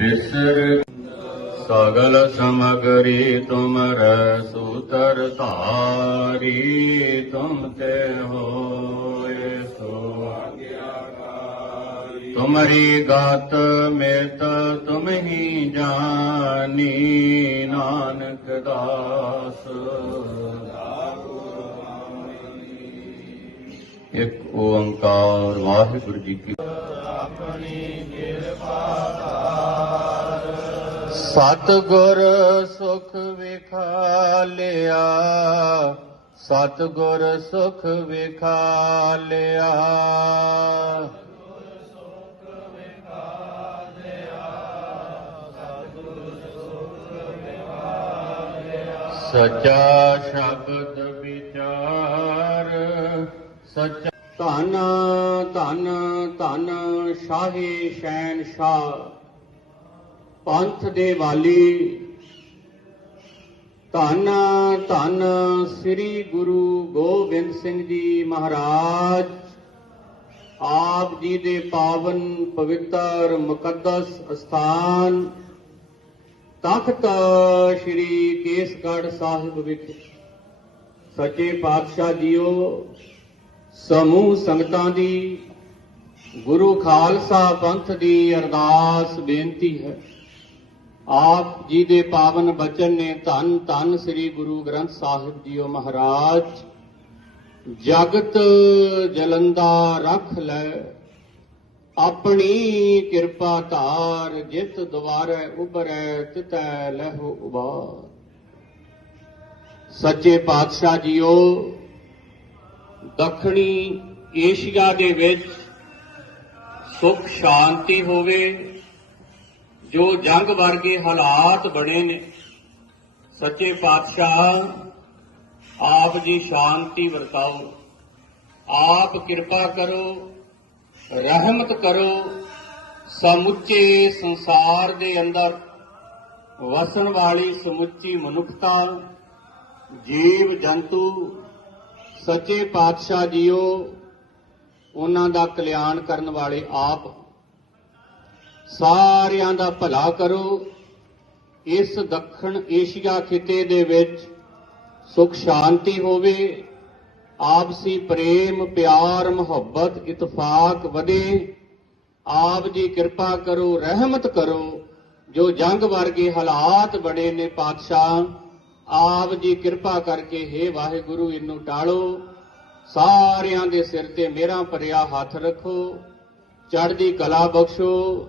ਬਿਸਰ ਸਗਲ ਸਮਗਰੀ ਤੁਮਰੈ ਸੂਤਰ ਧਾਰੀ, ਤੁਮ ਤੇ ਹੋਏ ਸੋ। ਤੁਮਰੀ ਗਾਤ ਮੇਤ ਤੁਮ ਹੀ ਜਾਨੀ, ਨਾਨਕ ਦਾਸ। ਇੱਕ ਓੰਕਾਰ ਵਾਹਿਗੁਰੂ ਜੀ ਕੀ ਸਤ ਗੁਰ ਸੁਖ ਵਿਖਾਲਿਆ, ਸਤਗੁਰ ਸੁਖ ਵਿਖਾਲਿਆ। ਸੱਚਾ ਸ਼ਬਦ ਵਿਚਾਰ, ਸੱਚਾ ਧਨ ਧਨ ਧਨ, ਸ਼ਾਹੀ, ਸ਼ੈਨ, ਸ਼ਾਹ। ਪੰਥ ਦੇ ਵਾਲੀ। ਧੰਨ ਧੰਨ ਸ੍ਰੀ ਗੁਰੂ ਗੋਬਿੰਦ ਸਿੰਘ ਜੀ ਮਹਾਰਾਜ। ਆਪ ਜੀ ਦੇ ਪਾਵਨ ਪਵਿੱਤਰ ਮੁਕੱਦਸ ਅਸਥਾਨ। ਤਖਤ ਸ੍ਰੀ ਕੇਸਗੜ੍ਹ ਸਾਹਿਬ ਵਿਖੇ। ਸੱਚੇ ਪਾਤਸ਼ਾਹ ਜੀਓ, ਸਮੂਹ ਸੰਗਤਾਂ ਦੀ, ਗੁਰੂ ਖਾਲਸਾ ਪੰਥ ਦੀ ਅਰਦਾਸ ਬੇਨਤੀ ਹੈ। ਆਪ ਜੀ ਦੇ ਪਾਵਨ ਬਚਨ ਨੇ ਧੰਨ ਧੰਨ ਸ੍ਰੀ ਗੁਰੂ ਗ੍ਰੰਥ ਸਾਹਿਬ ਜੀਓ ਮਹਾਰਾਜ। ਜਗਤ ਜਲੰਦਾ ਰੱਖ ਲੈ, ਆਪਣੀ ਕਿਰਪਾ ਧਾਰ ਜਿਤ ਦੁਆਰੈ ਉਬਰੈ ਤਿਤੈ ਲਹੁ ਉਬਾਰ। ਸੱਚੇ ਪਾਤਸ਼ਾਹ ਜੀਓ, ਦੱਖਣੀ ਏਸ਼ੀਆ ਦੇ ਵਿੱਚ ਸੁਖ, ਸ਼ਾਂਤੀ ਹੋਵੇ। ਜੋ ਜੰਗ ਵਰਗੇ ਹਾਲਾਤ ਬਣੇ ਨੇ, ਸੱਚੇ ਪਾਤਸ਼ਾਹ, ਆਪ ਜੀ ਸ਼ਾਂਤੀ ਵਰਤਾਓ। ਆਪ ਕਿਰਪਾ ਕਰੋ, ਰਹਿਮਤ ਕਰੋ, ਸਮੁੱਚੇ ਸੰਸਾਰ ਦੇ ਅੰਦਰ ਵਸਣ ਵਾਲੀ ਸਮੁੱਚੀ ਮਨੁੱਖਤਾ, ਜੀਵ ਜੰਤੂ, ਸੱਚੇ ਪਾਤਸ਼ਾਹ ਜੀਓ, ਉਹਨਾਂ ਦਾ ਕਲਿਆਣ ਕਰਨ ਵਾਲੇ ਆਪ ਸਾਰਿਆਂ ਦਾ ਭਲਾ ਕਰੋ। ਇਸ ਦੱਖਣ ਏਸ਼ੀਆ ਖਿੱਤੇ ਦੇ ਵਿੱਚ ਸੁਖ ਸ਼ਾਂਤੀ ਹੋਵੇ, ਆਪਸੀ ਪ੍ਰੇਮ, ਪਿਆਰ, ਮੁਹੱਬਤ, ਇਤਫਾਕ ਵਧੇ। ਆਪ ਜੀ ਕਿਰਪਾ ਕਰੋ, ਰਹਿਮਤ ਕਰੋ। ਜੋ ਜੰਗ ਵਰਗੇ ਹਾਲਾਤ ਬਣੇ ਨੇ ਪਾਤਸ਼ਾਹ, ਆਪ ਜੀ ਕਿਰਪਾ ਕਰਕੇ हे ਵਾਹਿਗੁਰੂ, ਇਹਨੂੰ ਟਾਲੋ। ਸਾਰਿਆਂ ਦੇ ਸਿਰ ਤੇ ਮੇਰਾ ਭਰਿਆ ਹੱਥ ਰੱਖੋ। ਚੜ੍ਹਦੀ ਕਲਾ ਬਖਸ਼ੋ।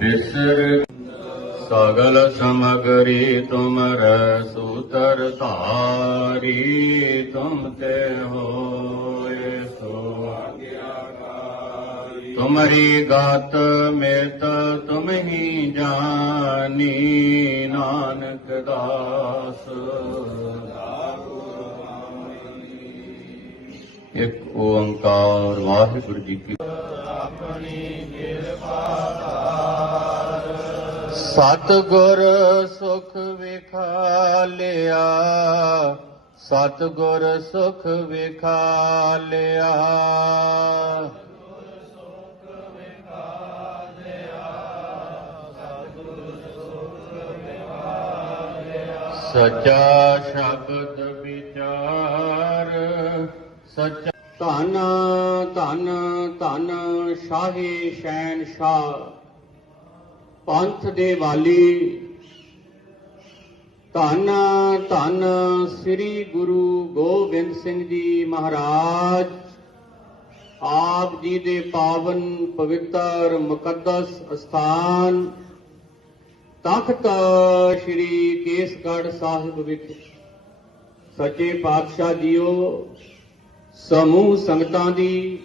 ਬਿਸਰ ਸਗਲ ਸਮਗਰੀ ਤੁਮਰੈ ਸੂਤਰ ਧਾਰੀ, ਤੁਮ ਤੇ ਹੋਏ ਸੋ। ਤੁਮਰੀ ਗਾਤ ਮੇਤ ਤੁਮ ਹੀ ਜਾਨੀ, ਨਾਨਕ ਦਾਸ। ਇੱਕ ਓੰਕਾਰ ਵਾਹਿਗੁਰੂ ਜੀ ਕੀ ਸਤ ਗੁਰ ਸੁਖ ਵਿਖਾਲਿਆ ਸਤ ਗੁਰ ਸੁਖ ਵਿਖਾਲਿਆ। ਸਚਾ ਸ਼ਬਦ ਵਿਚਾਰ, ਸਚਾ ਧਨ ਧਨ ਧਨ ਸ਼ਾਹੀ ਸ਼ੈਨ ਸ਼ਾਹ, ਪੰਥ ਦੇ ਵਾਲੀ। ਧੰਨ ਧੰਨ ਸ੍ਰੀ ਗੁਰੂ ਗੋਬਿੰਦ ਸਿੰਘ ਜੀ ਮਹਾਰਾਜ। ਆਪ ਜੀ ਦੇ ਪਾਵਨ ਪਵਿੱਤਰ ਮੁਕੱਦਸ ਅਸਥਾਨ ਤਖਤ ਸ੍ਰੀ ਕੇਸਗੜ੍ਹ ਸਾਹਿਬ ਵਿਖੇ ਸੱਚੇ ਪਾਤਸ਼ਾਹ ਜੀਓ, ਸਮੂਹ ਸੰਗਤਾਂ ਦੀ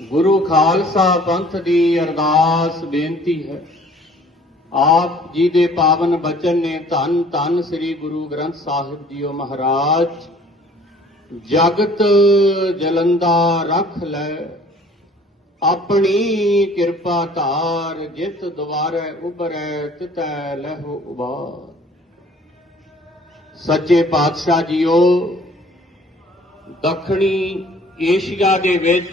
ਗੁਰੂ ਖਾਲਸਾ ਪੰਥ ਦੀ ਅਰਦਾਸ ਬੇਨਤੀ ਹੈ। ਆਪ ਜੀ ਦੇ ਪਾਵਨ ਬਚਨ ਨੇ ਧੰਨ ਧੰਨ ਸ੍ਰੀ ਗੁਰੂ ਗ੍ਰੰਥ ਸਾਹਿਬ ਜੀਓ ਮਹਾਰਾਜ। ਜਗਤ ਜਲੰਦਾ ਰੱਖ ਲੈ, ਆਪਣੀ ਕਿਰਪਾ ਧਾਰ ਜਿਤ ਦੁਆਰੈ ਉਭਰੈ, ਤਿਤੈ ਲਹੋ ਉਬਾਰ। ਸੱਚੇ ਪਾਤਸ਼ਾਹ ਜੀਓ, ਦੱਖਣੀ ਏਸ਼ੀਆ ਦੇ ਵਿੱਚ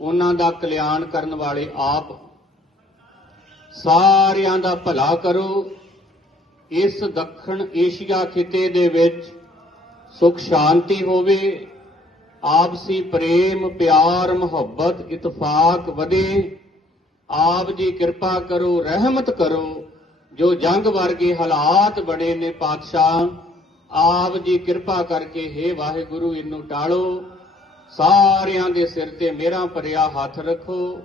ਉਹਨਾਂ ਦਾ ਕਲਿਆਣ ਕਰਨ ਵਾਲੇ ਆਪ ਸਾਰਿਆਂ ਦਾ ਭਲਾ ਕਰੋ। ਇਸ ਦੱਖਣ ਏਸ਼ੀਆ ਖਿੱਤੇ ਦੇ ਵਿੱਚ ਸੁਖ ਸ਼ਾਂਤੀ ਹੋਵੇ, ਆਪਸੀ ਪ੍ਰੇਮ, ਪਿਆਰ, ਮੁਹੱਬਤ, ਇਤਫਾਕ ਵਧੇ। ਆਪ ਜੀ ਕਿਰਪਾ ਕਰੋ, ਰਹਿਮਤ ਕਰੋ। ਜੋ ਜੰਗ ਵਰਗੇ ਹਾਲਾਤ ਬਣੇ ਨੇ ਪਾਤਸ਼ਾਹ, ਆਪ ਜੀ ਕਿਰਪਾ ਕਰਕੇ ਹੇ ਵਾਹਿਗੁਰੂ, ਇਹਨੂੰ ਟਾਲੋ। ਸਾਰਿਆਂ ਦੇ ਸਿਰ ਤੇ ਮੇਰਾ ਭਰਿਆ ਹੱਥ ਰੱਖੋ,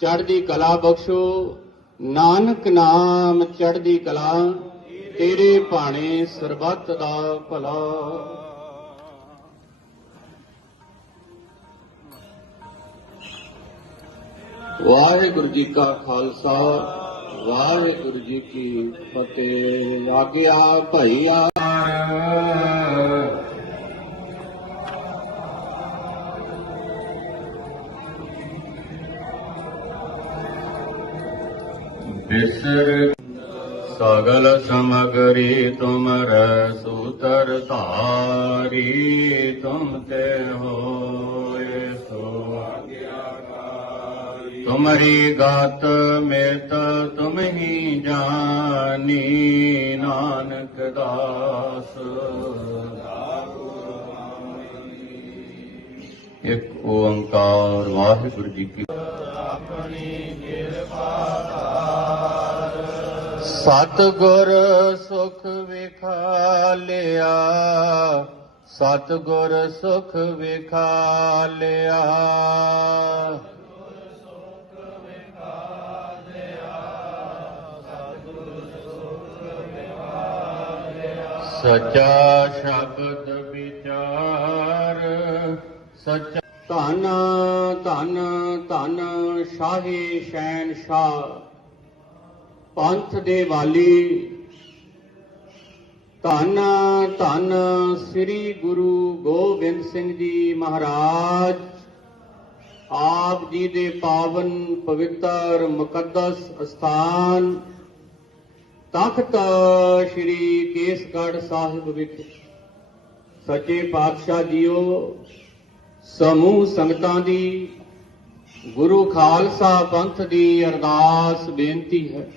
ਚੜ੍ਹਦੀ ਕਲਾ ਬਖਸ਼ੋ, ਨਾਨਕ ਨਾਮ ਚੜ੍ਹਦੀ ਕਲਾ, ਤੇਰੇ ਭਾਣੇ ਸਰਬੱਤ ਦਾ ਭਲਾ। ਵਾਹਿਗੁਰੂ ਜੀ ਕਾ ਖਾਲਸਾ, ਵਾਹਿਗੁਰੂ ਜੀ ਕੀ ਫਤਿਹ। ਆਗਿਆ ਭਈਆ ਬਿਸਰ ਸਗਲ ਸਮਗਰੀ ਤੁਮਰ ਸੂਤਰ ਧਾਰੀ, ਤੁਮ ਤੇ ਹੋਏ ਸੋ। ਤੁਮਰੀ ਗਾਤ ਮੇਤ ਤੁਮ ਹੀ ਜਾਨੀ, ਨਾਨਕ ਦਾਸ। ਇੱਕ ਓੰਕਾਰ ਵਾਹਿਗੁਰੂ ਜੀ ਕੀ ਸਤਿਗੁਰ ਸੁਖ ਵਿਖਾਲਿਆ, ਸਤਿਗੁਰ ਸੁਖ ਵਿਖਾਲਿਆ। ਸਚਾ ਸ਼ਬਦ ਵਿਚਾਰ, ਸਚਾ ਧਨ ਧਨ ਧਨ ਸ਼ਾਹੀ ਸ਼ੈਨ ਸ਼ਾਹ ਪੰਥ ਦੇ ਵਾਲੀ ਧੰਨ ਧੰਨ ਸ੍ਰੀ ਗੁਰੂ ਗੋਬਿੰਦ ਸਿੰਘ ਜੀ ਮਹਾਰਾਜ। ਆਪ ਜੀ ਦੇ ਪਾਵਨ ਪਵਿੱਤਰ ਮੁਕੱਦਸ ਅਸਥਾਨ ਤਖਤ ਸ੍ਰੀ ਕੇਸਗੜ੍ਹ ਸਾਹਿਬ ਵਿਖੇ ਸੱਚੇ ਪਾਤਸ਼ਾਹ ਜੀਓ, ਸਮੂਹ ਸੰਗਤਾਂ ਦੀ, ਗੁਰੂ ਖਾਲਸਾ ਪੰਥ ਦੀ ਅਰਦਾਸ ਬੇਨਤੀ ਹੈ।